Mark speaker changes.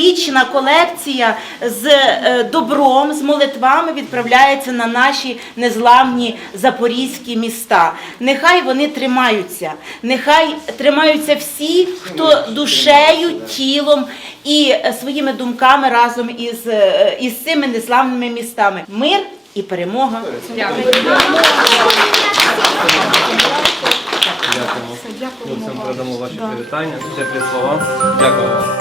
Speaker 1: цьогорічна колекція з е, добром, з молитвами відправляється на наші незламні запорізькі міста. Нехай вони тримаються, нехай тримаються всі, хто душею, тілом і е, своїми думками разом із, е, із цими незламними містами. Мир і перемога.
Speaker 2: Дякую. Дякую. Дякую. Дякую. Дякую. Дякую. Дякую. Дякую. Дякую. Дякую. Дякую. Дякую. Дякую.